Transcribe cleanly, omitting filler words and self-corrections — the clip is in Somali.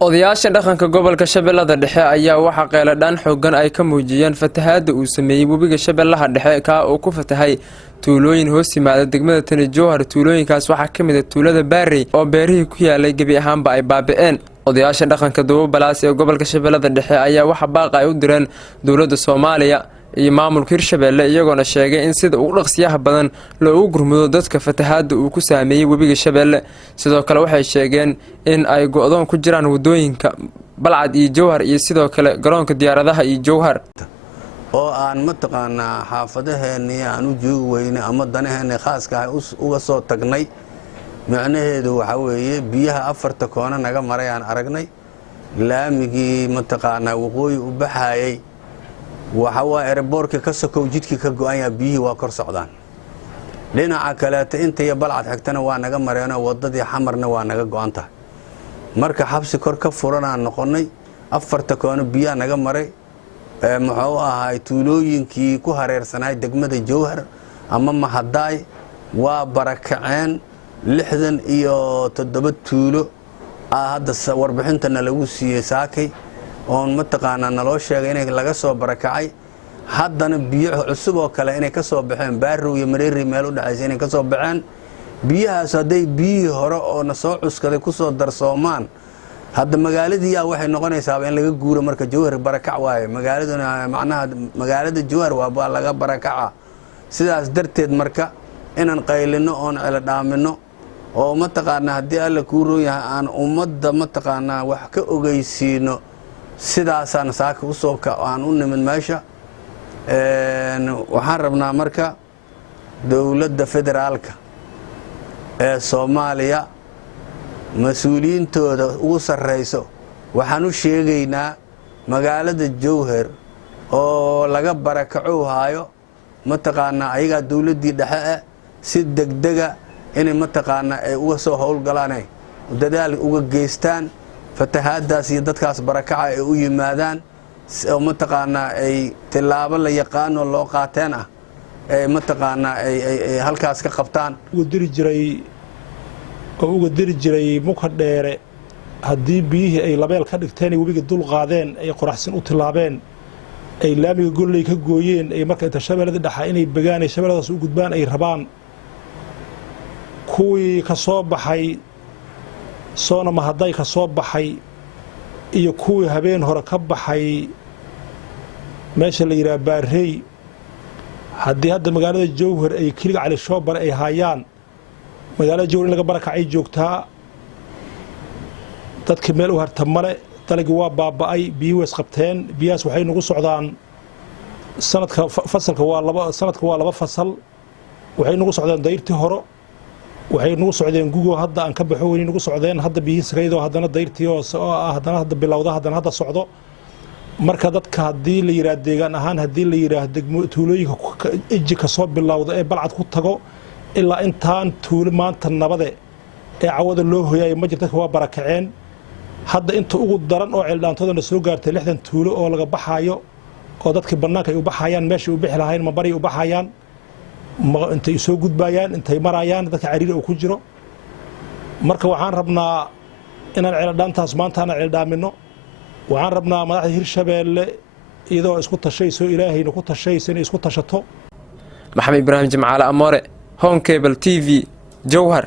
odayaasha dhaqanka gobolka Shabeellada Dhexe ayaa waxa qeeladaan xoogan ay ka muujiyeen fatahaada uu sameeyay webiga Shabeellaha Dhexe ka oo ku fatahay tuulooyin hoos yimaada degmada Tani Jowhar. tuulooyinkaas waxaa ka mid ah tuulada Baarey oo beerihii ku yaalay gabi ahaanba ay baaba'een. odayaasha dhaqanka Duubalaas ee gobolka Shabeellada Dhexe ayaa waxa baaq ay u direen dawladda Soomaaliya iyo maamulka Hirshabeelle iyagoona sheegay in sida ugu dhaqsiyaha badan loo gurmudo dadka fatahaada uu ku saameeyay webiga Shabeelle. sidoo kale waxay sheegeen in ay go'doon ku jiraan wadooyinka Balcad iyo Jowhar iyo sidoo kale garoonka diyaaradaha iyo Jowhar oo aan mataqaanaa xaafadaheennii aan u joogi weyne ama danaheennii khaaska ah uga soo tagnay. macnaheedu waxa weeye biyaha afarta koona naga maray aan aragnay, laamigii mataqaanaa waqooyi u baxayay waxa waa airportka ka sokow jidkii ka go'an yahay, biyihii waa kor socdaan. dhinaca kaleeta inta iyo Balcad xigtana waa naga mareen, wadadii xamarna waa naga go'an tahay. marka xabsi kor ka furan aan noqonay, afarta koona biyaha naga maray. muxuu ahaay tuulooyinkii ku hareersanay degmada Jowhar ama Mahadaay waa barakaceen. 67 tuulo hadda warbixintana lagu siiyay saakay oon mataqaanaa naloo sheegay inay laga soo barakacay. haddana biyo cusub oo kale inay ka soo baxeen Baarow iyo Mareeri meel u dhaxaysa inay ka soo baxeen. biyahaas hadday biyihii hore oo na soo cuskaday ku soo darsoomaan, hadda magaaladii waxay noqonaysaa in laga guuro. marka Jowhar barakac waaye, magaaladuna macnaha magaalada Jowhar waa laga barakaca. sidaas darteed marka inaan qaylino oon ceel dhaamino oo mataqaanaa haddii alla ku rooyahay aan ummadda mataqaanaa wax ka ogeysiino. sidaasaan saaka u soo aan u nimid meesha. waxaan rabnaa marka dawladda federaalka ee Soomaaliya mas'uuliyiintooda ugu sarreyso waxaan u sheegaynaa magaalada Jowhar oo laga barakaco haayo mataqaanaa ayaga dawladdii dhexe si degdega inay mataqaanaa ay uga soo howlgalaan, dadaal uga geystaan fatahaadaas iyo dadkaas barakaca ay u yimaadaan oo mataqaanaa ay tilaabo la yaqaano loo qaateen ay mataqaanaa ay halkaas ka qabtaan. uga diri jiray muka dheere haddii biyihii ay labeel ka dhigteen webiga dul qaadeen ay qoraxsan u tilaabeen ay laamiga golley ka gooyeen ay marka inta Shabeellada Dhexe inay bagaan ay Shabeelladaas u gudbaan ay rabaan. kuwii ka soo baxay soona Mahadaay ka soo baxay iyo kuwii habeen hore ka baxay meesha la yiraahdo Baarey, haddii hadda magaalada Jowhar ay kaliya cali shoobar ay hayaan, magaalada Jowhar in laga barakacay joogtaa. dadkii meel u harta male, dalagii waa baaba'ay, biyihii way isqabteen. biyahaas waxay nagu socdaan sanadka fasalka waa laba fasal. waxay nagu socdeen dayrtii hore, waxay nagu socdeen gugo hadda aan ka baxo weyn nagu socdeen. hadda biyihii sareedo haddana dayrtii oo haddana hadda bilowda haddana hadda socdo. marka dadka haddii la yiraahdo deegaan ahaan haddii la yiraahdo degmo tuulooyinka iji ka soo bilowda ee Balcad ku tago ilaa intaan tuulo maanta nabade ee cawada loo hooyay ma jirto, waa barakaceen. hadda inta ugu daran oo cildhaantooda soo gaartay 60 tuulo oo laga baxayo oo dadka banaanka ay u baxayaan meesha u bixi lahayn ma bari u baxayaan, intay soo gudbayaan intay marayaan dadka cariir oo ku jiro. marka waxaan rabnaa inaan cildhaantaas maanta aan cildhaamino. waxaan rabnaa madaxda Hirshabeelle iyadoo isku tashayso Ilaahayna ku tashayso inay isku tashato. Maxamed Ibraahim Jimcaale Amoore, Home Cable TV, Jowhar.